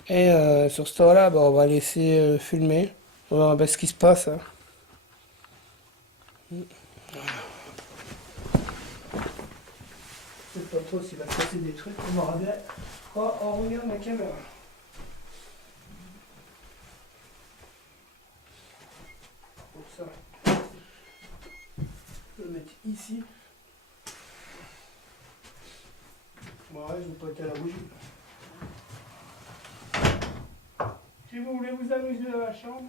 Et sur ce temps-là, bah, on va laisser filmer. On va voir bah, ce qui se passe, hein. Je sais pas trop s'il va se passer des trucs, on verra bien. Oh, on regarde la caméra. Pour ça, je vais le mettre ici. Bon, ouais, je vais pas être à la bougie. Si vous voulez vous amuser dans la chambre,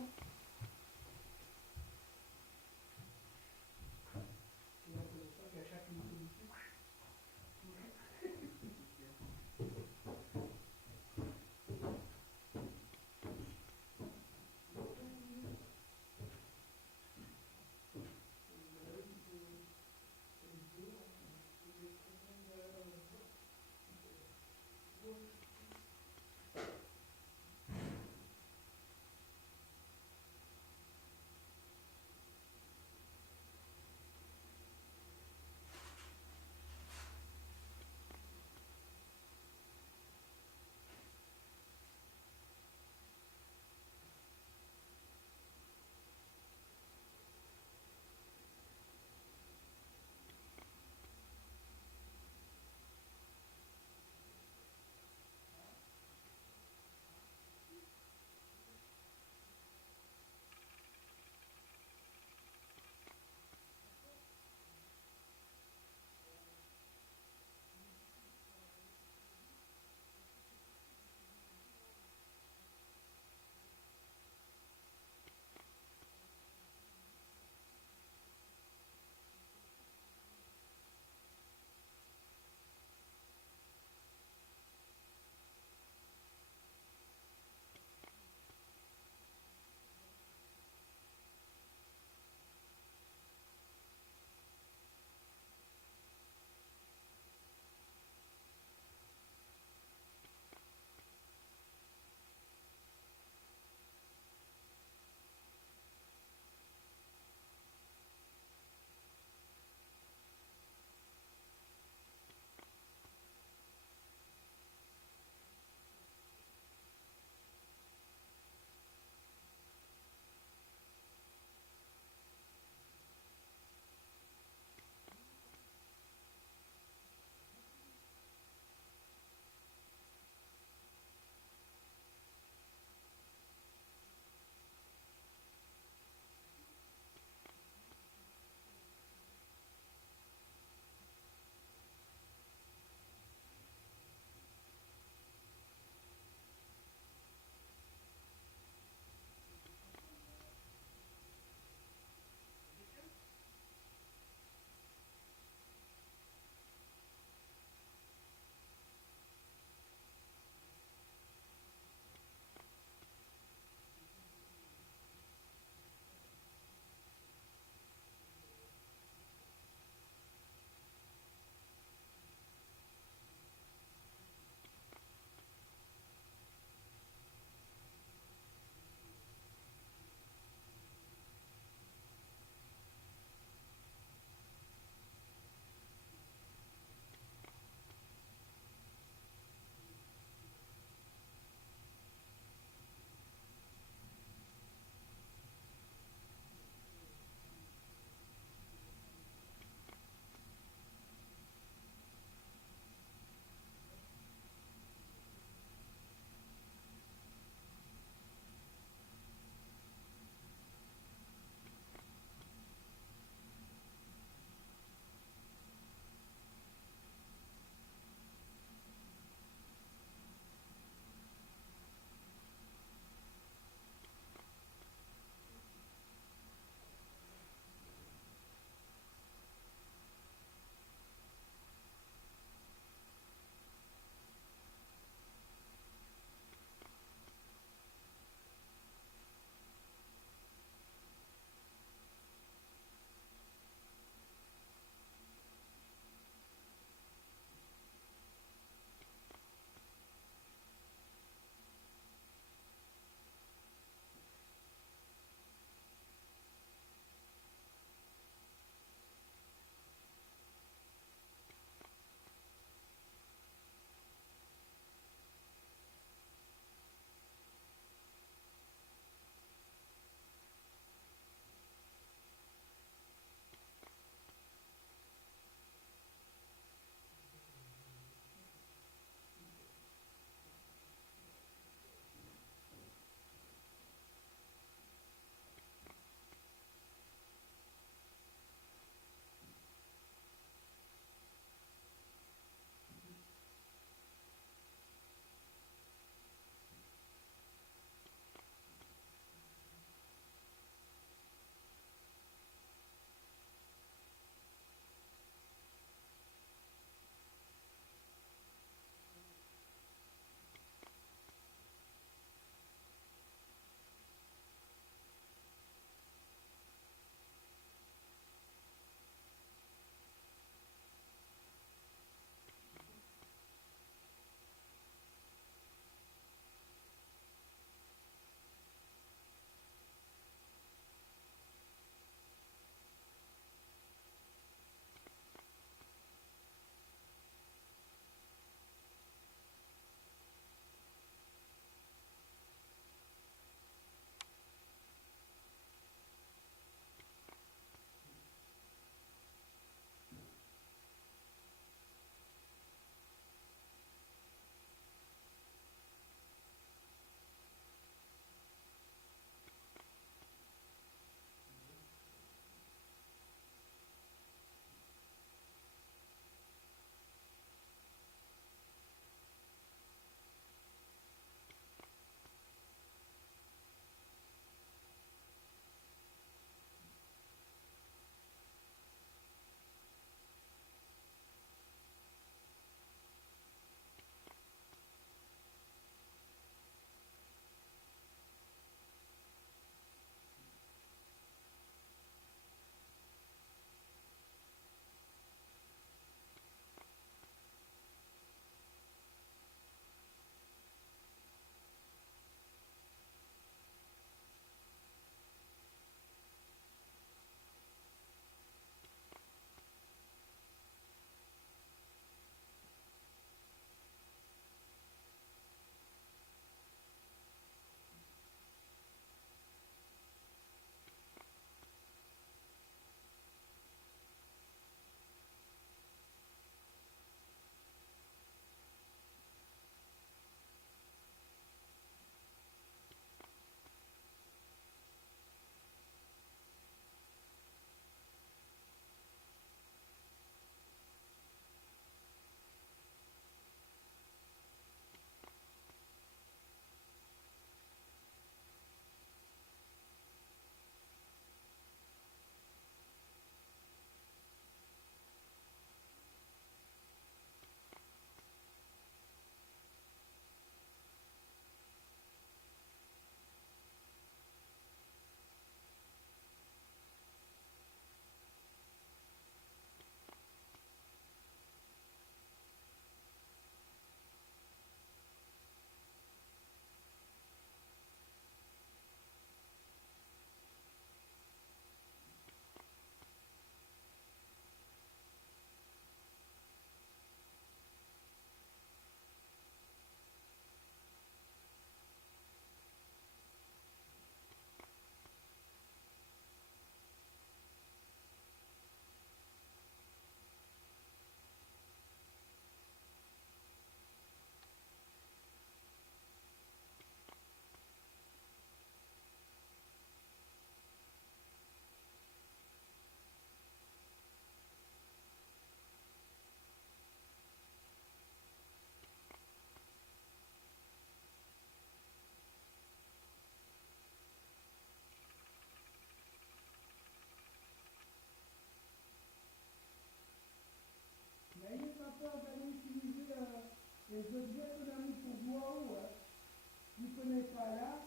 n'est pas là,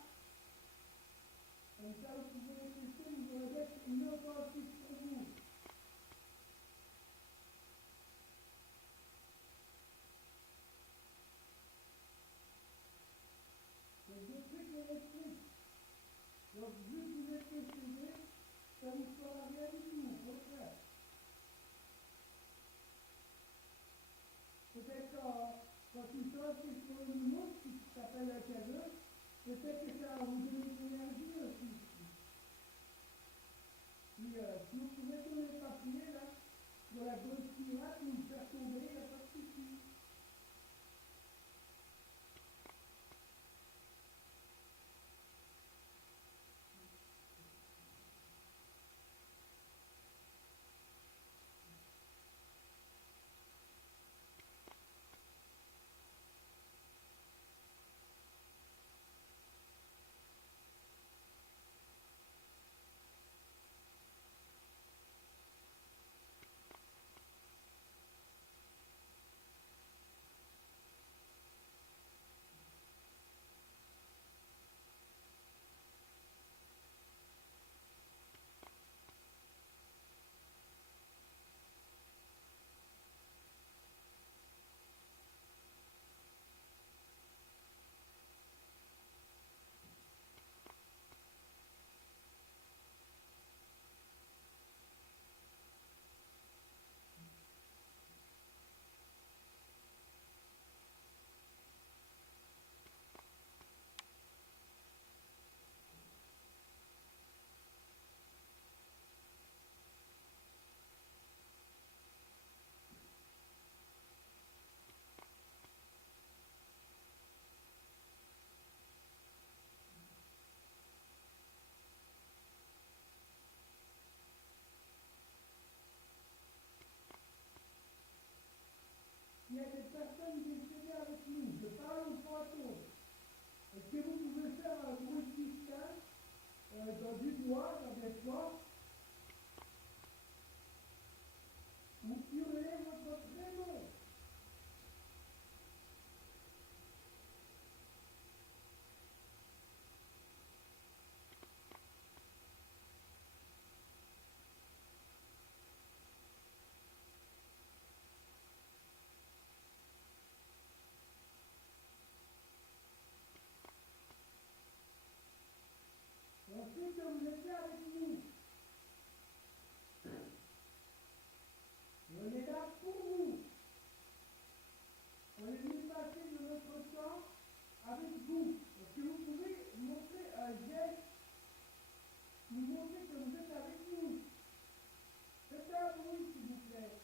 comme ça vous pouvez écouter, vous allez être inauthentique pour vous. C'est des trucs électriques. Donc, vu que vous êtes décédé, ça ne vous fera rien du tout, au contraire. Peut-être quand tu sors sur une montre qui s'appelle un cadeau, peut-être que ça va vous donner de l'énergie aussi. Puis, si vous pouvez tourner le papier, là, de la gauche pirate, vous le faire tomber, il n'y a pas de souci. Il y a des personnes décédées avec nous, je parle aux fantômes. Est-ce que vous pouvez faire un bruit distinct dans du bois, dans des plantes, ou hurler votre prénom? Ensuite, vous êtes là avec nous. On est là pour vous. On est venu passer de notre temps avec vous. Est-ce que vous pouvez montrer un geste, nous montrer que vous êtes avec nous? Faites un bruit, s'il vous plaît.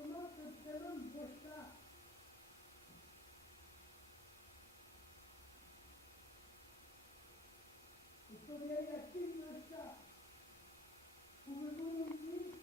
Comment se prénomme vos chats? Et combien y a-t-il de chats? Pouvez-vous nous dire?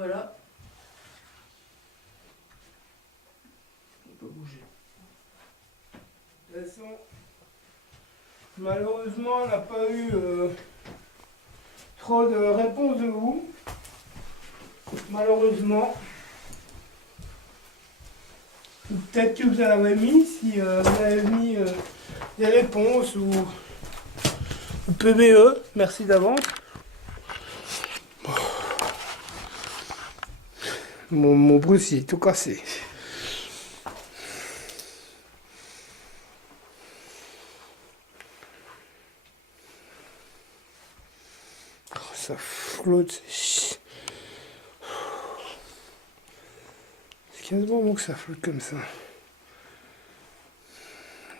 voilà. On peut bouger. De toute façon, malheureusement, on n'a pas eu trop de réponses de vous. Malheureusement. Ou peut-être que vous en avez mis, si vous avez mis des réponses ou PBE. Merci d'avance. Mon Bruce, il est tout cassé. Oh, ça flotte. C'est quasiment bon que ça flotte comme ça.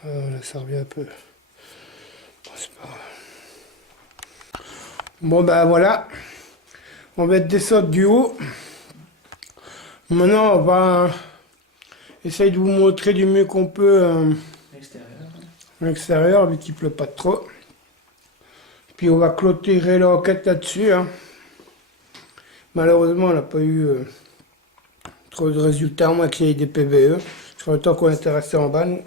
Là, ça revient un peu. Bon, c'est pas grave. Bon, ben voilà. On va descendre du haut. Maintenant, on va essayer de vous montrer du mieux qu'on peut l'extérieur, vu qu'il pleut pas trop. Puis on va clôturer l'enquête là-dessus. Hein. Malheureusement, on n'a pas eu trop de résultats, à moins qu'il y ait des PBE. Sur le temps qu'on était resté en bas, nous.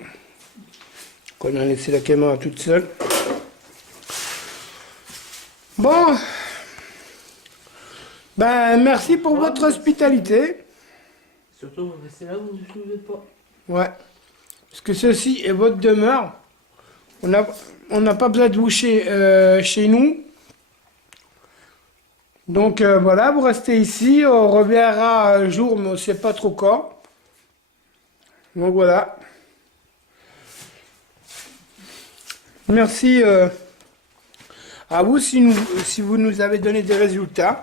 Qu'on a laissé la caméra toute seule. Bon. Ben, merci pour votre hospitalité. Surtout, vous restez là, vous ne soulevez pas. Ouais. Parce que ceci est votre demeure. On n'a pas besoin de vous chez nous. Donc voilà, vous restez ici. On reviendra un jour, mais on ne sait pas trop quand. Donc voilà. Merci à vous si vous nous avez donné des résultats.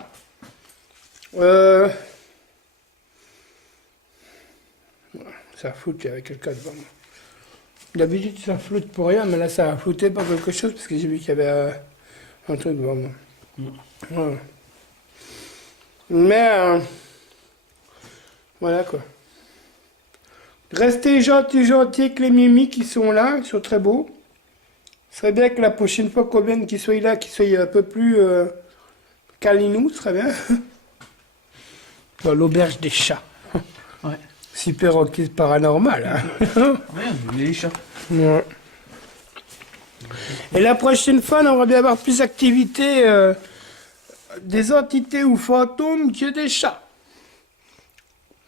Ça floute, il y avait quelqu'un devant moi. D'habitude ça floute pour rien, mais là ça a flouté par quelque chose parce que j'ai vu qu'il y avait un truc devant moi. Voilà. Mais voilà quoi. Restez gentils avec les mimi qui sont là, ils sont très beaux. Ce serait bien que la prochaine fois qu'on vienne, qu'ils soient là, qu'ils soient un peu plus câlinous, ce serait bien. Dans l'auberge des chats. Ouais. Super enquête paranormal. Hein. Ouais, les chats. Ouais. Et la prochaine fois, on aimerait bien avoir plus d'activités, des entités ou fantômes que des chats.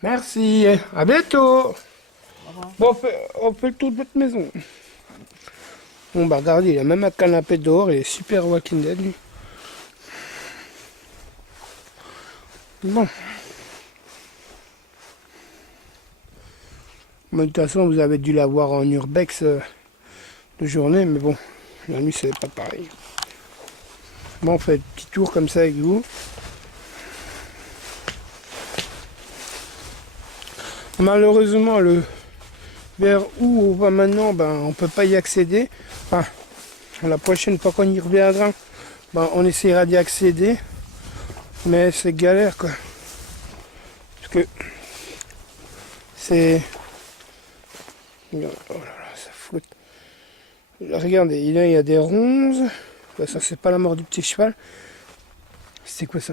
Merci, à bientôt. Bon, on fait le tour de votre maison. Bon, bah regardez, il a même un canapé dehors, il est super Walking Dead, lui. Bon. Mais de toute façon, vous avez dû l'avoir en urbex de journée, mais bon, la nuit, c'est pas pareil. Bon, on fait un petit tour comme ça avec vous. Malheureusement, vers où on va maintenant, ben, on peut pas y accéder. Enfin, la prochaine fois qu'on y reviendra, ben, on essaiera d'y accéder. Mais c'est galère, quoi. Parce que c'est... Oh là là, ça flotte. Regardez, là, il y a des ronces. Ben, ça, c'est pas la mort du petit cheval. C'est quoi ça?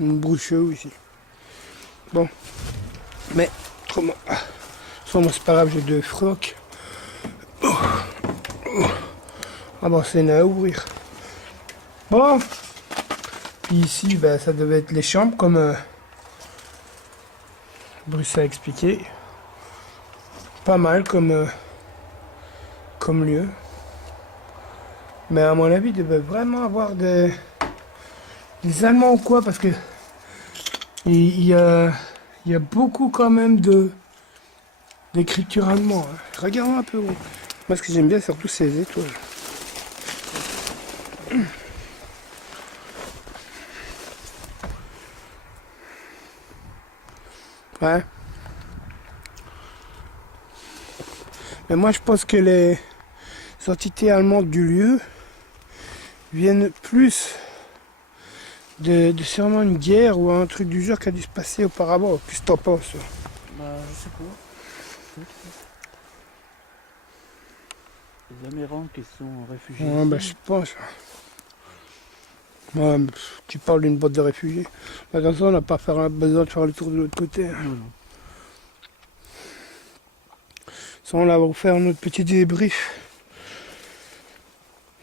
Une broucheuse ici. Bon. Mais, comment... Ah, c'est pas grave, j'ai deux frocs. Oh. Oh. Ah bon, c'est à ouvrir. Bon. Puis ici, ben, ça devait être les chambres, comme Bruce a expliqué. Pas mal comme lieu. Mais à mon avis, il devait vraiment avoir des Allemands ou quoi, parce que il y a beaucoup quand même d'écriture allemande. Hein. Regardons un peu. Moi, ce que j'aime bien, c'est surtout ces étoiles. Ouais. Mais moi, je pense que les entités allemandes du lieu viennent plus de sûrement une guerre ou un truc du genre qui a dû se passer auparavant. Qu'est-ce que t'en penses? Bah, je sais pas. Les Amérantes qui sont réfugiés. Ouais, bah, je pense. Ouais, mais, tu parles d'une boîte de réfugiés. Bah, dans ça, on n'a pas besoin de faire le tour de l'autre côté. Non, non. Ça, on va vous faire notre petit débrief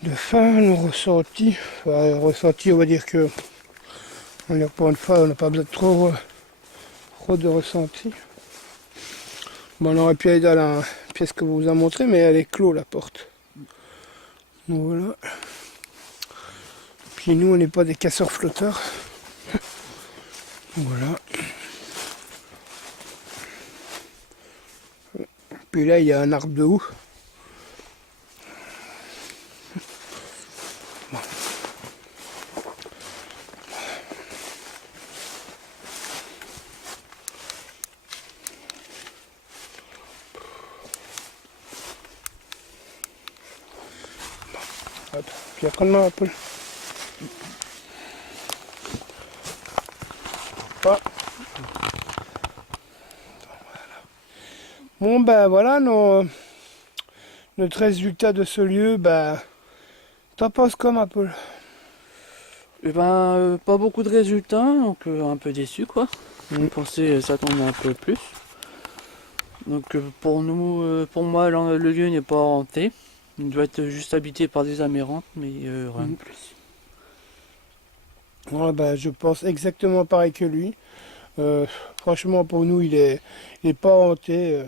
de fin, nos ressentis. Enfin, ressentis, on va dire que on est pour une fois, on n'a pas besoin de trop de ressentis. Bon, on aurait pu aller dans la pièce que vous a montré, mais elle est clos la porte. Donc voilà. Puis nous, on n'est pas des casseurs flotteurs. Voilà. Puis là, il y a un arbre de haut. Hop. Puis après, un peu. Ah. Bon, ben voilà notre résultat de ce lieu. Ben, t'en penses comme un peu? Eh ben, pas beaucoup de résultats, donc un peu déçu quoi. Mm. On pensait s'attendre un peu plus. Donc pour nous, pour moi, le lieu n'est pas hanté. Il doit être juste habité par des Amérantes, mais rien de plus. Ouais, ben, je pense exactement pareil que lui. Franchement, pour nous, il est pas hanté.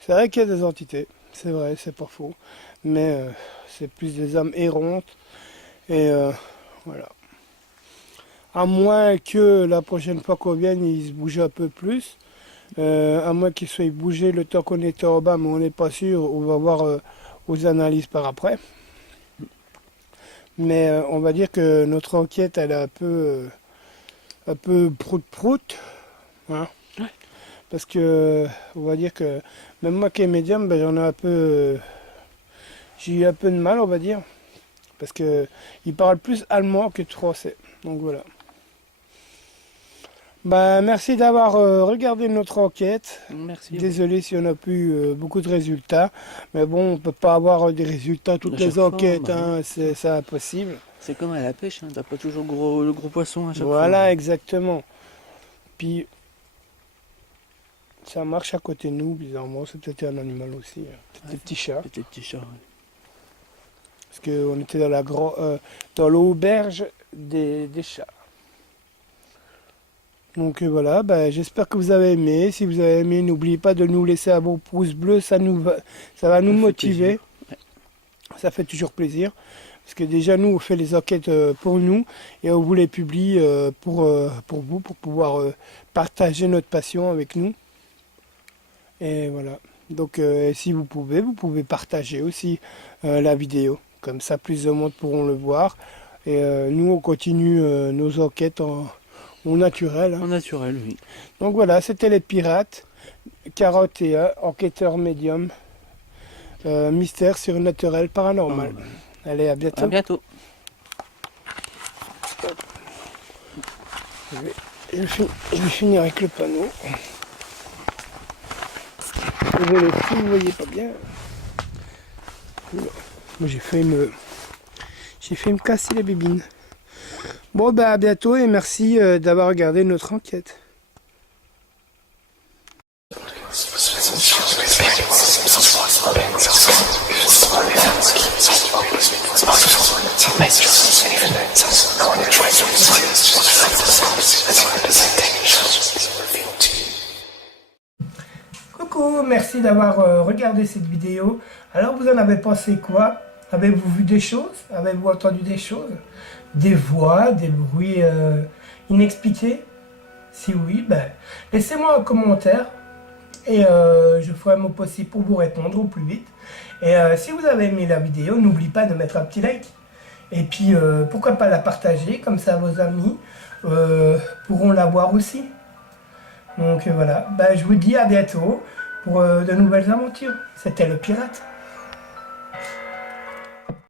C'est vrai qu'il y a des entités, c'est vrai, c'est pas faux. Mais c'est plus des âmes errantes. Et voilà. À moins que la prochaine fois qu'on vienne, il se bouge un peu plus. À moins qu'il soit bougé le temps qu'on était en bas, mais on n'est pas sûr. On va voir aux analyses par après. Mais on va dire que notre enquête, elle est un peu prout-prout. Hein. Ouais. Parce que on va dire que même moi qui est médium, ben, j'en ai un peu. J'ai eu un peu de mal, on va dire. Parce que il parle plus allemand que de français. Donc voilà. Bah, merci d'avoir regardé notre enquête. Merci. Désolé si on a plus beaucoup de résultats. Mais bon, on peut pas avoir des résultats toutes À les chaque fois, enquêtes. bah Hein, c'est impossible. C'est comme à la pêche, hein, t'as pas toujours le gros poisson à chaque Voilà, fois. exactement. Puis, ça marche à côté de nous, bizarrement. C'est peut-être un animal aussi. Hein. Peut-être Ouais. des petits chats. Des petits chats. Ouais. Parce qu'on était dans l'auberge des chats. Donc voilà, bah, j'espère que vous avez aimé. Si vous avez aimé, n'oubliez pas de nous laisser un bon pouce bleu, ça va nous Ça fait motiver. plaisir. Ouais. Ça fait toujours plaisir. Parce que déjà nous, on fait les enquêtes pour nous et on vous les publie pour vous, pour pouvoir partager notre passion avec nous. Et voilà. Donc si vous pouvez partager aussi la vidéo. Comme ça, plus de monde pourront le voir. Et nous, on continue nos enquêtes au naturel. Hein. En naturel, oui. Donc voilà, c'était les pirates. 41, enquêteur médium. Mystère surnaturel paranormal. Allez, à bientôt. À bientôt. Je vais finir avec le panneau. Désolé si vous voyez pas bien. Moi j'ai failli me casser les bébines. Bon bah à bientôt et merci d'avoir regardé notre enquête. Coucou, merci d'avoir regardé cette vidéo. Alors vous en avez pensé quoi? Avez-vous vu des choses? Avez-vous entendu des choses? Des voix, des bruits inexpliqués? Si oui, ben, laissez-moi un commentaire et je ferai mon possible pour vous répondre au plus vite. Et si vous avez aimé la vidéo, n'oubliez pas de mettre un petit like. Et puis pourquoi pas la partager, comme ça vos amis pourront la voir aussi. Donc voilà, ben, je vous dis à bientôt pour de nouvelles aventures. C'était le pirate.